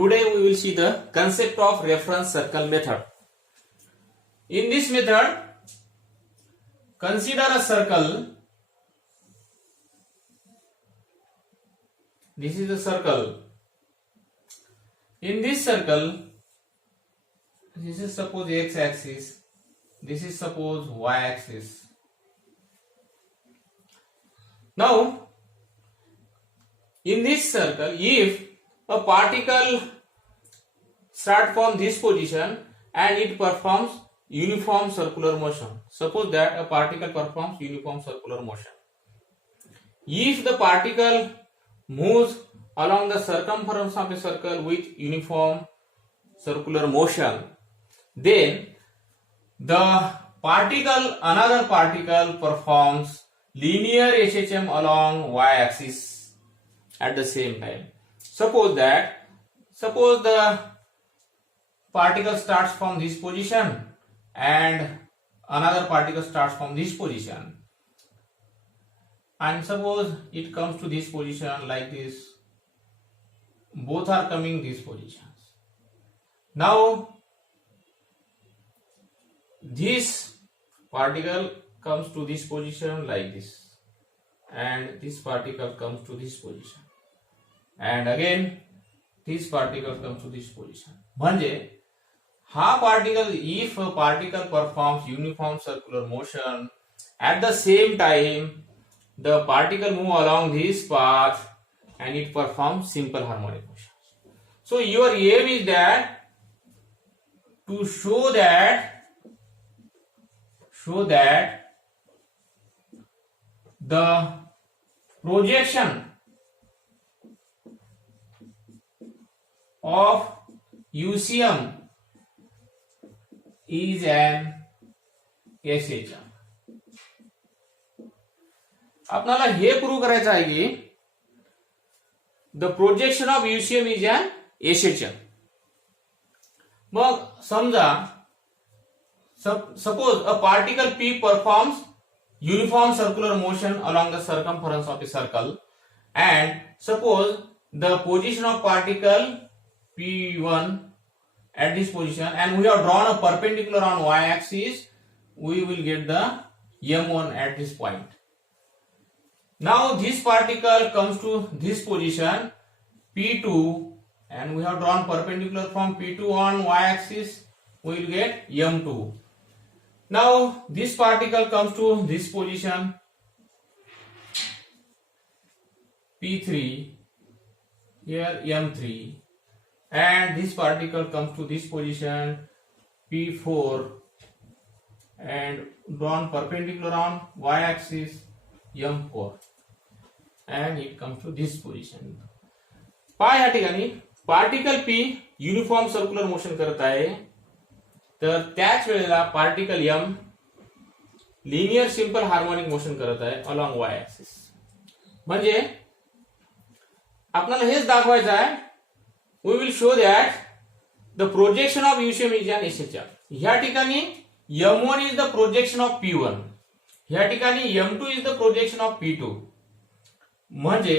Today we will see the concept of reference circle method. In this method, consider a circle. This is a circle. In this circle, this is suppose x axis, this is suppose y axis. Now, in this circle, if a particle starts from this position and it performs uniform circular motion, suppose that a particle performs uniform circular motion. If the particle moves along the circumference of a circle with uniform circular motion, then the another particle performs linear SHM along y-axis at the same time. Suppose the particle starts from this position and another particle starts from this position, and suppose it comes to this position like this. Both are coming these positions. Now this particle comes to this position like this, and this particle comes to this position, and again this particle comes to this position. म्हणजे हा particle, if a particle performs uniform circular motion, at the same time the particle move along this path and it performs simple harmonic motion. So your aim is that to show that the projection of UCM is an SHM. आपल्याला हे प्रूव्ह करायचं आहे की the projection of UCM is an SHM. मग समजा suppose a particle P performs uniform circular motion along the circumference of a circle, and suppose the position of particle P1 at this position, and we have drawn a perpendicular on y-axis, we will get the M1 at this point. Now this particle comes to this position P2, and we have drawn perpendicular from P2 on y-axis, we will get M2. Now this particle comes to this position P3, here M3, and this particle comes to this position P4 and drawn perpendicular on y-axis M4, and it comes to this position. पहा या ठिकाणी particle P uniform circular motion करत आहे, तर त्याच वेळेला particle M linear simple harmonic motion करत आहे अलॉंग वाय ऍक्सिस. म्हणजे आपल्याला हेच दाखवायचं आहे, we will show that the projection of UCM is an SHM. ह्या ठिकाणी M1 is the projection of P1, ह्या ठिकाणी M2 is the projection of P2. म्हणजे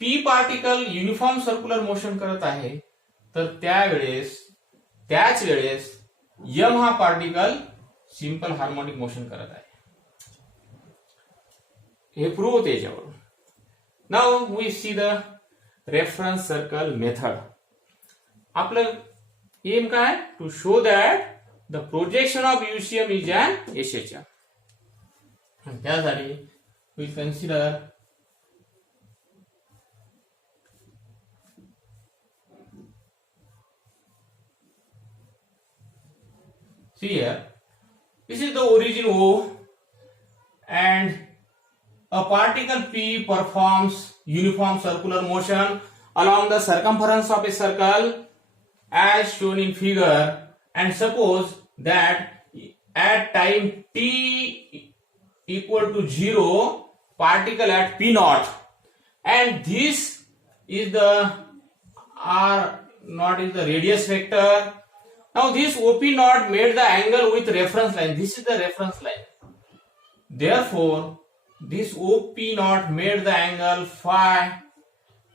P particle uniform circular motion करत आहे, तर त्याच वेळेस M हा पार्टिकल सिंपल हार्मोनिक मोशन करत आहे. हे प्रूव्ह होते याच्यावरून. Now we see the reference circle method. आपलं एम काय, to show that the projection of UCM is an SHM. त्यासाठी we consider see here, this is the origin O, and a particle P performs uniform circular motion along the circumference of a circle as shown in figure, and suppose that at time t equal to 0 particle at P naught, and this is the R naught is the radius vector. Now this OP naught made the angle with reference line. This is the reference line. Therefore, this OP naught made the angle phi,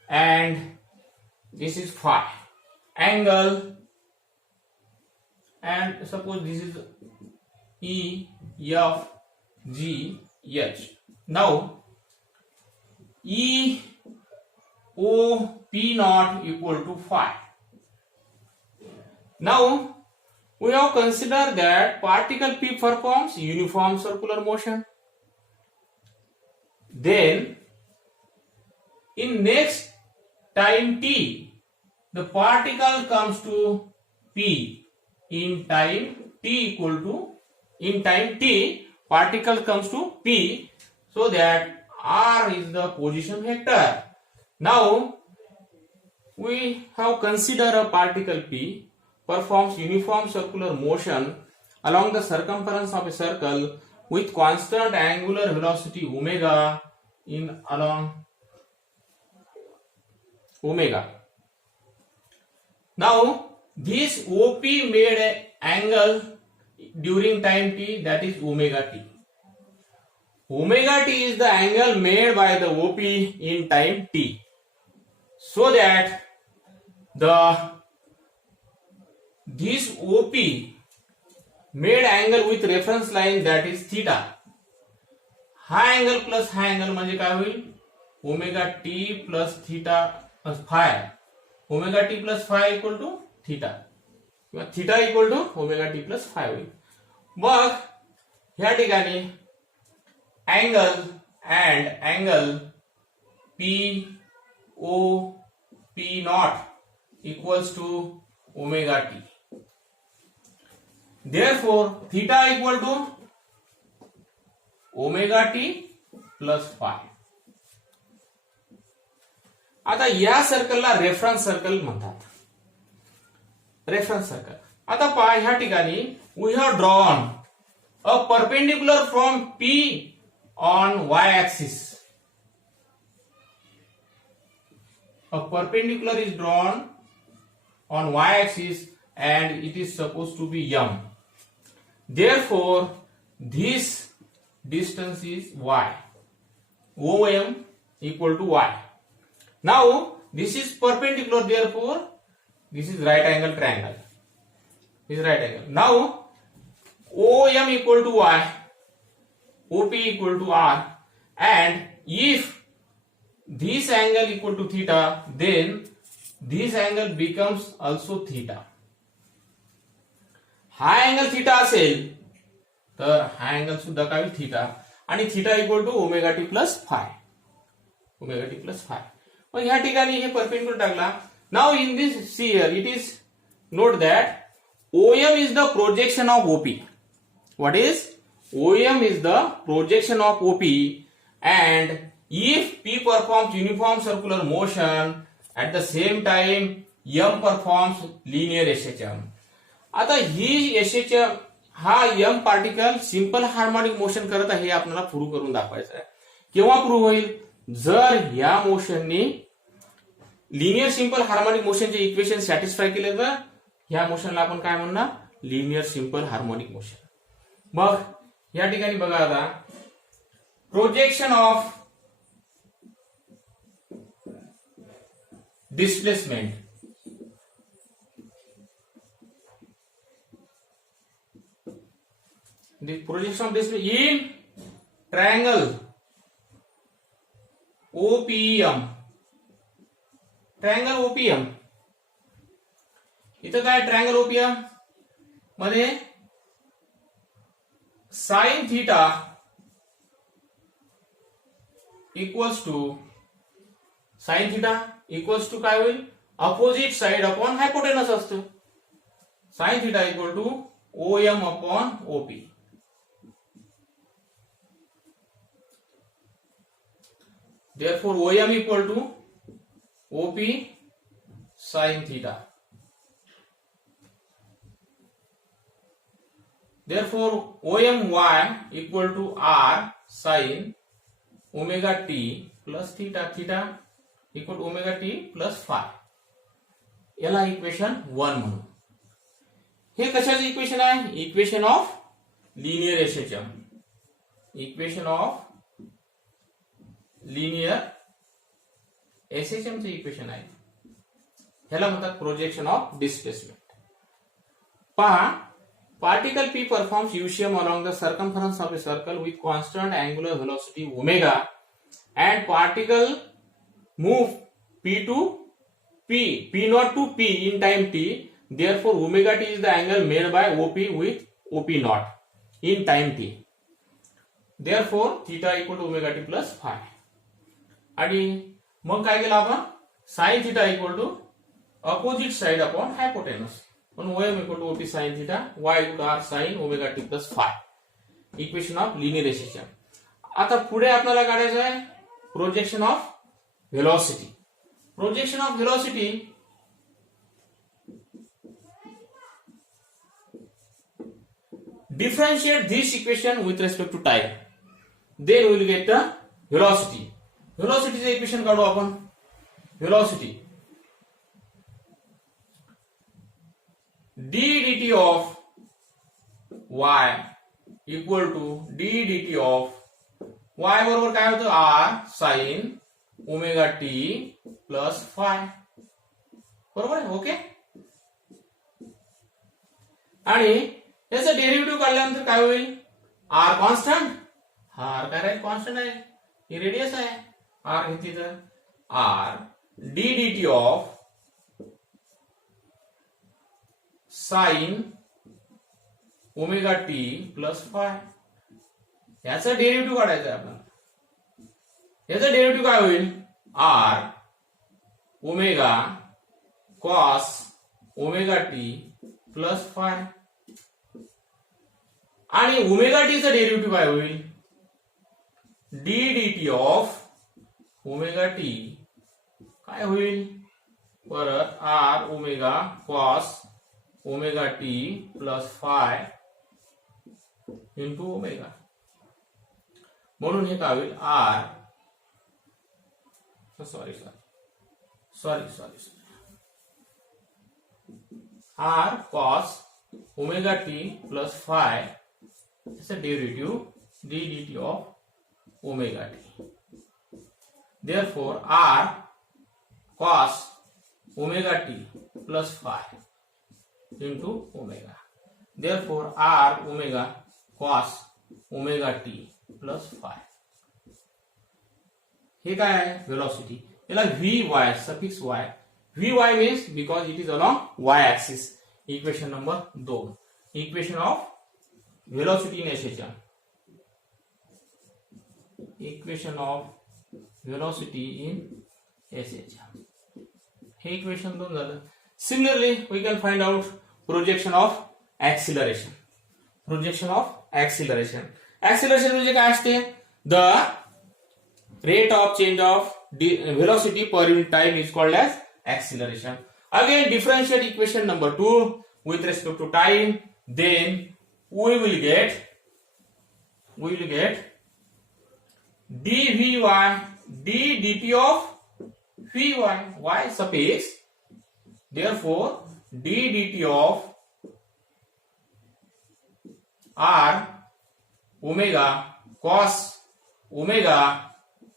and this is phi. angle, and suppose this is E F G H. Now E O P naught equal to phi. Now we have considered that particle P performs uniform circular motion. Then in next time t, the particle comes to P in time t equal to, in time t, particle comes to P, so that R is the position vector. Now we have considered a particle P performs uniform circular motion along the circumference of a circle with constant angular velocity omega in along omega. Now this OP made an angle during time t, that is omega t. Omega t is the angle made by the OP in time t, so that this OP made angle with reference line, that is theta. High angle plus high angle म्हणजे काय होईल, omega t plus theta phi, omega t plus phi equal to theta, किंवा theta equal to omega t plus phi होईल. मग ह्या ठिकाणी angle and angle P O P not equals to omega t. Therefore theta equal to omega t plus phi. आता या सर्कलला reference circle म्हणतात, reference circle. आता पहा ह्या ठिकाणी we have drawn a perpendicular from P on Y axis. A perpendicular is drawn on y axis and it is supposed to be m. Therefore this distance is y, OM equal to y. Now this is perpendicular, therefore this is right angle triangle, this is right angle. Now OM equal to y, OP equal to r, and if this angle equal to theta, then this angle becomes also theta. हा angle theta असेल तर हा angle सुद्धा काय होईल, theta. आणि theta equal to omega t plus phi, omega t plus phi. मग ह्या ठिकाणी हे परपेंडिक्युलर टाकला. Now in this see here it is note that OM is the projection of OP. What is OM is the projection of OP, and if P performs uniform circular motion at the same time M performs linear SHM. आता ही SHM हा M particle simple harmonic motion करत आहे, हे आपल्याला प्रूव्ह करून दाखवायचं आहे. केव्हा प्रूव्ह होईल, जर या मोशनने लिनियर सिंपल हार्मोनिक मोशनचे इक्वेशन सॅटिस्फाय केले तर ह्या मोशनला आपण काय म्हणणार, लिनियर सिंपल हार्मोनिक मोशन. मग या ठिकाणी बघा आता projection of displacement. The projection of displacement in triangle OPM. Triangle OPM. इथं काय ट्रायंगल OPM मध्ये sine theta equals to, sine theta equals to काय होईल, अपोजिट साइड अपॉन हायपोटेनस असतं. Sine theta equal to OM upon OP. Therefore OM equal to OP sin theta. Therefore OMY equal to R sin omega t plus theta, theta equal to omega t plus phi. याला इक्वेशन 1 म्हणू. हे कशाचं इक्वेशन आहे, equation of linear SHM, equation of linear SHM चे इक्वेशन आहे. ह्याला म्हणतात projection of displacement. पहा, particle P performs UCM along the circumference of a circle with constant angular velocity omega and particle move P to P naught to P in time t. Therefore, omega t is the angle made by OP with OP naught in time t. Therefore, theta equal to omega t plus phi. आणि मग काय केलं आपण? sin theta equal to opposite side upon hypotenuse. पण OM equal to OP sin theta, y equal to R sin omega t plus phi. Equation of linear एसेशन. आता पुढे आपल्याला काढायचं आहे projection of velocity. Projection of velocity differentiate this equation with respect to time, then we will get the velocity. Velocity चे इक्वेशन काढू आपण. Velocity d dt of y equal to d dt of y बरोबर काय होतं r sin omega t plus phi. बरोबर आहे. ओके. आणि याचं डेरिव्हेटिव्ह काढल्यानंतर काय होईल? r constant. हा r काय राहील? कॉन्स्टंट आहे. ही रेडियस आहे. r घेतली तर r d dt of sine omega t plus phi. याचा डेरिव्हेटिव्ह काढायचा आहे आपल्याला. याचा डेरिव्हेटिव्ह काय होईल? R omega cos omega t plus phi. आणि ओमेगा टीचा डेरिव्हेटिव्ह काय होईल? D d t of omega t काय होईल? परत r omega cos omega t plus phi into omega. म्हणून हे काय होईल? R sorry r cos omega t plus phi इसका derivative d d t of omega t. Therefore are cos omega t plus phi into omega. Therefore, r omega cos omega t plus phi. हे काय आहे? velocity. याला vy suffix y. vy means because it is along y axis. Equation number 2. Equation of velocity in SHM. Equation of velocity in SHM. हे equation 2 झालं. Similarly, we can find out projection of acceleration. Projection of acceleration. Acceleration म्हणजे काय असते? The rate of change of velocity per unit time is called as acceleration. Again, differentiate equation number 2 with respect to time. Then we will get dvy d dt of vy. Y suffix. Therefore, d dt of r omega cos omega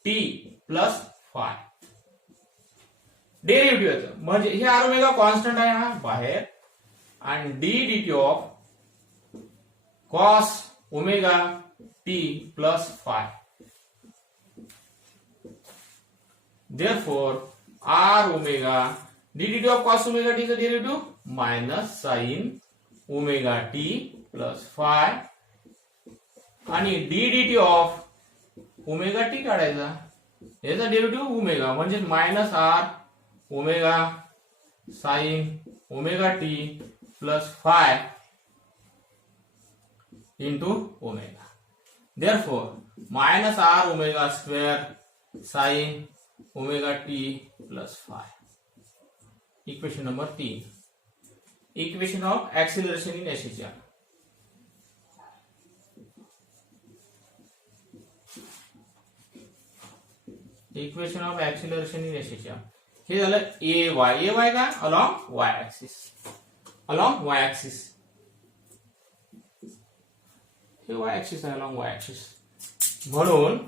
t plus phi. Derivative येतं म्हणजे हे r omega constant आहे हा बाहेर आणि d dt of cos omega t plus phi. Therefore, r omega d dt of cos omega t is a derivative minus sin omega t plus phi आणि d dt of omega t काढायचा. याचा derivative omega म्हणजे minus r omega sin omega t plus phi into omega. Therefore, minus r omega square sin omega t plus phi. Equation number 3. Equation of acceleration in SHM. Equation of acceleration in SHM. हे झालं ay का along y axis. Along y axis. हे y axis आहे along y axis. म्हणून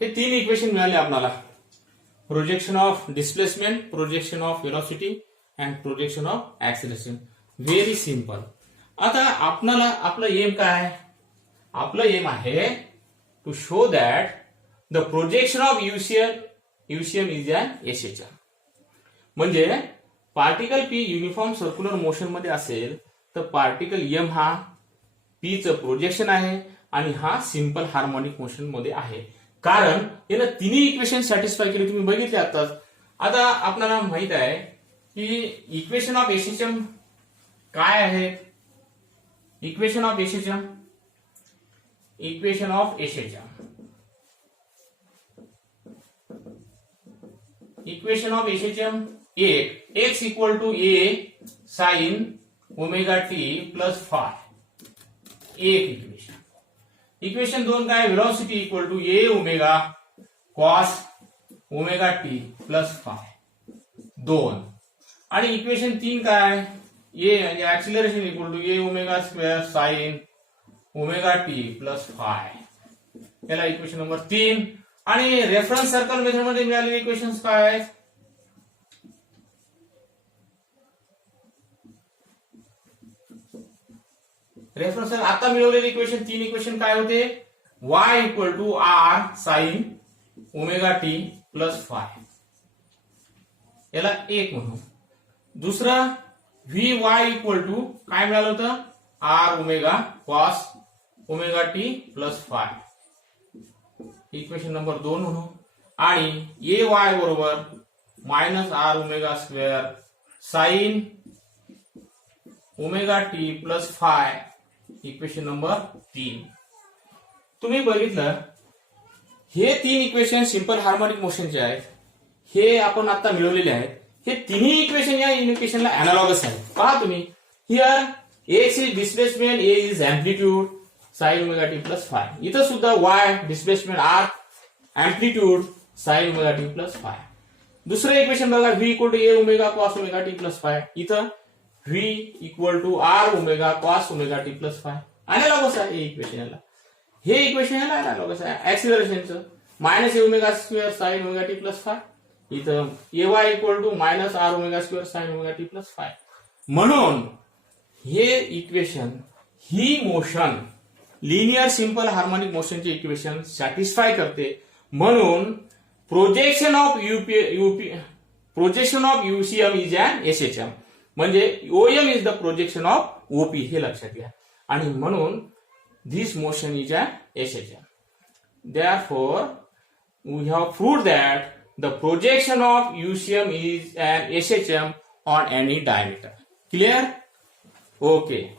हे तीन equation मिळाले आपल्याला. Projection of displacement, projection of velocity and projection of acceleration. Very simple. आता आपल्याला आपलं एम काय? आपलं एम आहे to show that the projection of UCM is an SHM. म्हणजे particle P uniform circular motion मध्ये असेल तर पार्टिकल एम हा पी चं प्रोजेक्शन आहे आणि हा सिंपल हार्मोनिक मोशन मध्ये आहे. कारण यानं तिन्ही इक्वेशन सॅटिस्फाय केली, तुम्ही बघितले आताच. आता आपल्याला माहित आहे की इक्वेशन ऑफ एसएचएम काय आहे? Equation of SHM equation of SHM एक X equal to A sine omega t plus phi. एक इक्वेशन 2 काय? Velocity equal to A omega cos omega t plus phi. 2. आणि इक्वेशन 3 काय? ए म्हणजे acceleration equal to A omega square sine omega t plus phi. याला equation number 3. आणि reference circle method मध्ये मिळालेले इक्वेशन्स काय आहेत? रेफरन्स आता मिळवलेले इक्वेशन 3 इक्वेशन काय होते? y equal to r sine omega t plus phi. याला एक म्हणू. दुसरा vy इक्वल टू काय मिळालं होतं? R omega cos omega t plus phi. Equation number 2 म्हणू. आणि ए वाय बरोबर minus are omega square sine omega t plus phi. Equation number 3. तुम्ही बघितलं हे 3 इक्वेशन सिंपल हार्मोनिक मोशनचे आहेत. हे आपण आता मिळवलेले आहेत. हे तिन्ही इक्वेशन या इक्वेशनला अनालॉगस आहेत. पहा तुम्ही here X is displacement, A is amplitude sine omega t plus phi. इथं सुद्धा Y displacement, r amplitude sine omega t plus phi. दुसरं इक्वेशन बघा V equal to A omega cos omega t plus phi. इथं V equal to r omega cos omega t plus phi. Analogous आहे हे equation याला. हे equation याला analogous आहे. ऍक्सिलरेशनचं minus A omega square sine omega t plus phi. इथं A Y equal to minus are omega square sine omega t plus phi. म्हणून हे इक्वेशन ही मोशन लिनियर सिंपल हार्मोनिक मोशनचे इक्वेशन सॅटिस्फाय करते. म्हणून projection of UCM is an SHM. म्हणजे OM is the projection of OP हे लक्षात घ्या. आणि म्हणून this motion is an SHM. Therefore, we have proved that the projection of UCM is an SHM on any diameter. Clear? Okay.